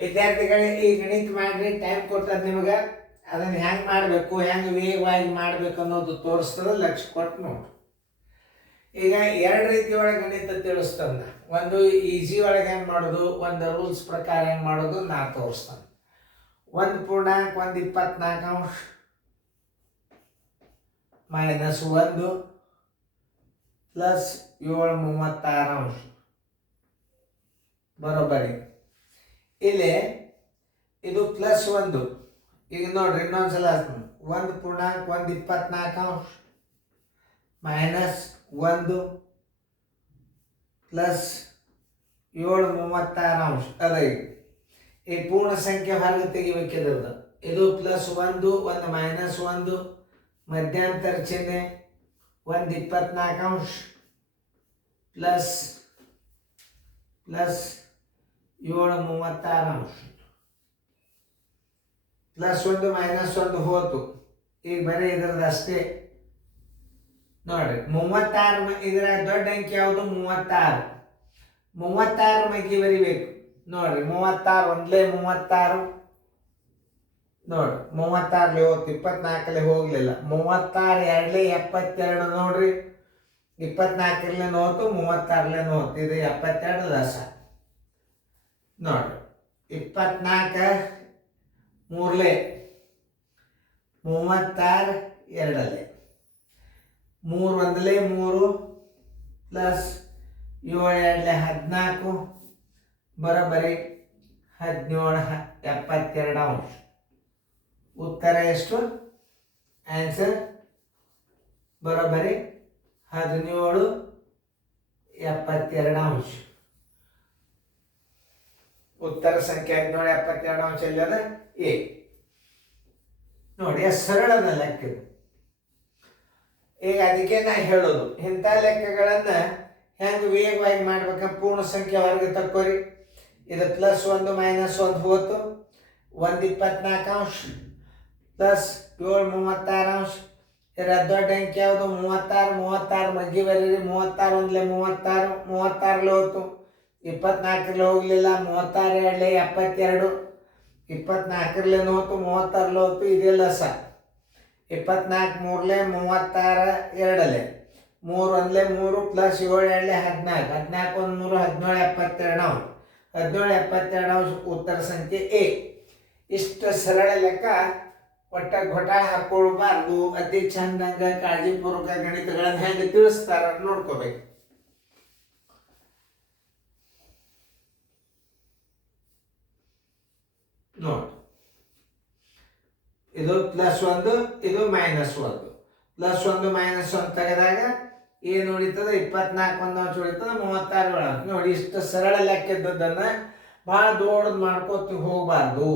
ವಿದ್ಯಾರ್ಥಿಗಳೇ, ಈ ಗಣಿತ ಮಾಡ್ರಿ, ಟೈಮ್ ಕೊಡ್ತದೆ ನಿಮಗೆ. ಅದನ್ನು ಹೆಂಗೆ ಮಾಡಬೇಕು, ಹೆಂಗೆ ವೇಗವಾಗಿ ಮಾಡಬೇಕು ಅನ್ನೋದು ತೋರಿಸ್ತದೆ. ಲಕ್ಷ್ಯ ಕೊಟ್ಟು ನೋಡಿ. ಈಗ ಎರಡು ರೀತಿ ಒಳಗೆ ಗಣಿತ ತಿಳಿಸ್ತಾನೆ. ಒಂದು ಈಜಿ ಒಳಗೆ ಹೆಂಗೆ ಮಾಡೋದು, ಒಂದು ರೂಲ್ಸ್ ಪ್ರಕಾರ ಹೆಂಗೆ ಮಾಡೋದು ನಾ ತೋರಿಸ್ತಾನೆ. ಒಂದು ಪೂರ್ಣಾಂಕ, ಒಂದು 24 ಅಂಶ ಮೈನಸ್ 1 ಪ್ಲಸ್ 736 ಅಂಶ ಬರೋಬ್ಬರಿ. ಇಲ್ಲಿ ಇದು ಪ್ಲಸ್ 1. ಈಗ ನೋಡ್ರಿ ಇನ್ನೊಂದ್ಸಲ ಒಂದು ಪೂರ್ಣಾಂಕ, ಒಂದು 24 ಅಂಶ ಮೈನಸ್ 1 ಪ್ಲಸ್ 736 ಅಂಶ ಅದ. ಈ ಪೂರ್ಣ ಸಂಖ್ಯೆ ಹೊರಗೆ ತೆಗಿಬೇಕಿದ್ರದ್ದು. ಇದು ಪ್ಲಸ್ 1, ಒಂದು ಮೈನಸ್ 1, ಮಧ್ಯಂತರ ಚಿಹ್ನೆ, ಒಂದು 24 ಅಂಶ ಪ್ಲಸ್ 736 ಅಂಶ. ಪ್ಲಸ್ 1 ಮೈನಸ್ 1 ಹೋತು. ಈಗ ಬರೀ ಇದ್ರದ್ದು ಅಷ್ಟೇ ನೋಡ್ರಿ. 36 ಇದರ ದೊಡ್ಡ ಅಂಕಿ ಯಾವುದು? 36. 36 ಮಗ್ಗಿ ಬರಿಬೇಕು ನೋಡ್ರಿ. 36 ಒಂದ್ಲೇ 36 ನೋಡ್ರಿ. 36 ಹೋಗ್ತು, 24 ಹೋಗ್ಲಿಲ್ಲ. 36 ಎರಡ್ಲೇ 72 ನೋಡ್ರಿ. 24 ಹೋತು, 36 ಹೋತು. ಇದು 72 ದಶ ನೋಡ್ರಿ. 24 ಮೂರ್ಲೆ 36 ಎರಡಲ್ಲೇ 3 ಒಂದಲೇ 3 ಪ್ಲಸ್ 7 ಎರಡಲೇ 14 ಬರೋಬ್ಬರಿ 1772 ಅಂಶ. ಉತ್ತರ ಎಷ್ಟು? ಆನ್ಸರ್ ಬರೋಬ್ಬರಿ 1772 ಅಂಶ. ಉತ್ತರ ಸಂಖ್ಯೆ 1772 ಅಂಶ ಇಲ್ಲದ ಎ ನೋಡಿ. ಸರಳದ ಲೆಕ್ಕ ಇದು. ಈಗ ಅದಕ್ಕೆ ನಾ ಹೇಳೋದು, ಇಂಥ ಲೆಕ್ಕಗಳನ್ನ ಹೆಂಗೆ ವೇಗವಾಗಿ ಮಾಡ್ಬೇಕ. ಪೂರ್ಣ ಸಂಖ್ಯೆ ಹೊರಗೆ ತಕ್ಕೋರಿ. ಇದು ಪ್ಲಸ್ 1 ಮೈನಸ್ 1 ಹೋತು. 124 ಅಂಶ ಪ್ಲಸ್ 736 ಅಂಶ. ಇದರ ದೊಡ್ಡ ಅಂಕಿ ಯಾವುದು? 36. 36 ಮಗ್ಗಿ ಬರೀರಿ. 36 ಒಂದ್ಲೆ 36, 36 ಹೋತು. 24 ಹೋಗ್ಲಿಲ್ಲ. 36 ಎರಡ್ಲೆ 72, 24 ಹೋತು, 36 ಹೋತು. ಇದೆಲ್ಲ ಸ 24 ಮೂರ್ಲೆ 36 ಎರಡಲೆ 3 ಒಂದ್ಲೆ 3 ಪ್ಲಸ್ 7 ಎರಡ್ಲೆ 14, 14 1 3 1772 ಅಂಶ. 1772 ಅಂಶ ಉತ್ತರ ಸಂಖ್ಯೆ ಎ. ಇಷ್ಟು ಸರಳ ಲೆಕ್ಕ. ಒಟ್ಟ ಘೊಟಾಳ ಹಾಕೊಳ್ಬಾರ್ದು. ಅತಿ ಚಂದಂಗ ಕಾಳಜಿಪೂರ್ವಕ ಗಣಿತಗಳನ್ನು ಹೆಂಗೆ ತಿಳಿಸ್ತಾರ ನೋಡ್ಕೋಬೇಕು. ನೋಡಿ, ಇದು ಪ್ಲಸ್ 1, ಇದು ಮೈನಸ್ 1. ಪ್ಲಸ್ 1 ಮೈನಸ್ 1 ತೆಗೆದಾಗ ಏನು ಉಳಿತದ? 24 ಒಂದು ಅಂಶ ಉಳಿತದ, 36 ಒಳಗೆ ನೋಡಿ. ಇಷ್ಟು ಸರಳ ಲೆಕ್ಕ ಇದ್ದದನ್ನ ಭಾಳ ದೊಡ್ಡದು ಮಾಡ್ಕೋತ ಹೋಗಬಾರ್ದು.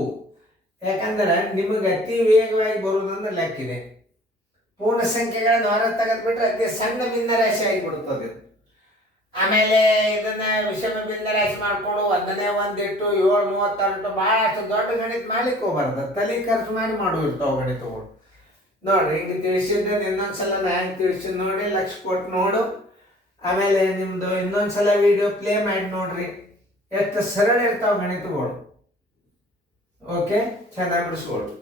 ಯಾಕಂದ್ರೆ ನಿಮಗೆ ಅತಿ ವೇಗವಾಗಿ ಬರುವುದಂದ್ರೆ ಲೆಕ್ಕಿದೆ. ಪೂರ್ಣ ಸಂಖ್ಯೆಗಳನ್ನು ಹೊರ ತೆಗೆದ್ಬಿಟ್ರೆ ಅತಿ ಸಣ್ಣ ಭಿನ್ನರಾಶಿ ಆಗಿಬಿಡ್ತದೆ. ಆಮೇಲೆ ಇದನ್ನ ವಿಷಮ ಭಿನ್ನರಾಶಿ ಮಾಡ್ಕೊಂಡು 1ನೇ 1 ಇಟ್ಟು 7 36 ಭಾಳ ಅಷ್ಟು ದೊಡ್ಡ ಗಣಿತ ಮಾಡ್ಲಿಕ್ಕೆ ಹೋಗ್ಬಾರ್ದು. ತಲೆ ಖರ್ಚು ಮಾಡಿ ಇರ್ತಾವೆ ಗಣಿತಗಳು. ನೋಡ್ರಿ, ಹಿಂಗೆ ತಿಳಿಸಿದ್ದೇನೆ. ಇನ್ನೊಂದ್ಸಲ ನಾ ಹೆಂಗೆ ತಿಳಿಸಿದ್ ನೋಡಿ, ಲಕ್ಷ ಕೊಟ್ಟು ನೋಡು. ಆಮೇಲೆ ನಿಮ್ದು ಇನ್ನೊಂದ್ಸಲ ವಿಡಿಯೋ ಪ್ಲೇ ಮಾಡಿ ನೋಡ್ರಿ. ಎಷ್ಟು ಸರಳ ಇರ್ತಾವೆ ಗಣಿತಗಳು. ಓಕೆ, ಚೆನ್ನಾಗಿ ಬಿಡಿಸ್ಕೊಳ್ರಿ.